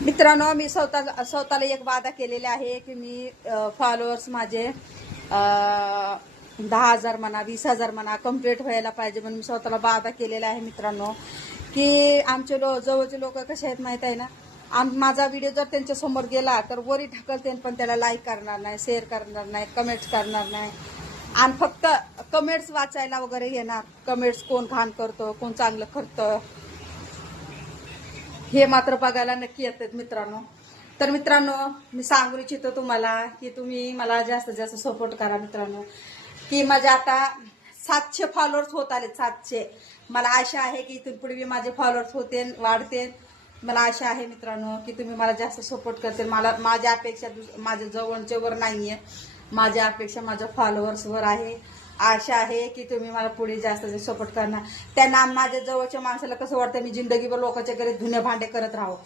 मित्रांनो, मी स्वतःला एक वादा केलेला आहे की मी फॉलोअर्स माझे 10,000 म्हणा 20,000 म्हणा कंप्लीट व्हायला पाहिजे म्हणून मी स्वतःला वादा केलेला आहे मित्रांनो. की आमचे जवळचे लोक कसे आहेत माहित आहे ना, माझा व्हिडिओ जर त्यांच्या समोर गेला तर वरी ढकलते, पण त्याला लाईक करणार नाही, शेअर करणार नाही, कमेंट्स करणार नाही, आणि फक्त कमेंट्स वाचायला वगैरे येणार. कमेंट्स कोण घाण करतो, कोण चांगलं करतं हे मात्र बघायला नक्की येतात मित्रांनो. तर मित्रांनो, मी सांगू इच्छितो तुम्हाला की तुम्ही मला जास्तीत जास्त सपोर्ट करा मित्रांनो. की माझे आता 700 फॉलोअर्स होत आले, 700. मला आशा आहे की इथून पुढे मी माझे फॉलोअर्स होते, वाढते. मला आशा आहे मित्रांनो की तुम्ही मला जास्त सपोर्ट करते. मला माझ्या अपेक्षा माझ्या जवळच्यावर नाहीये, माझ्या अपेक्षा माझ्या फॉलोअर्सवर आहे. आशा आहे की तुम्ही मला पुढे जास्त सपोर्ट करणार. त्यांना माझ्या जवळच्या माणसाला कसं वाटतं मी जिंदगीभर लोकांच्या घरी धुणे भांडे करत राहो.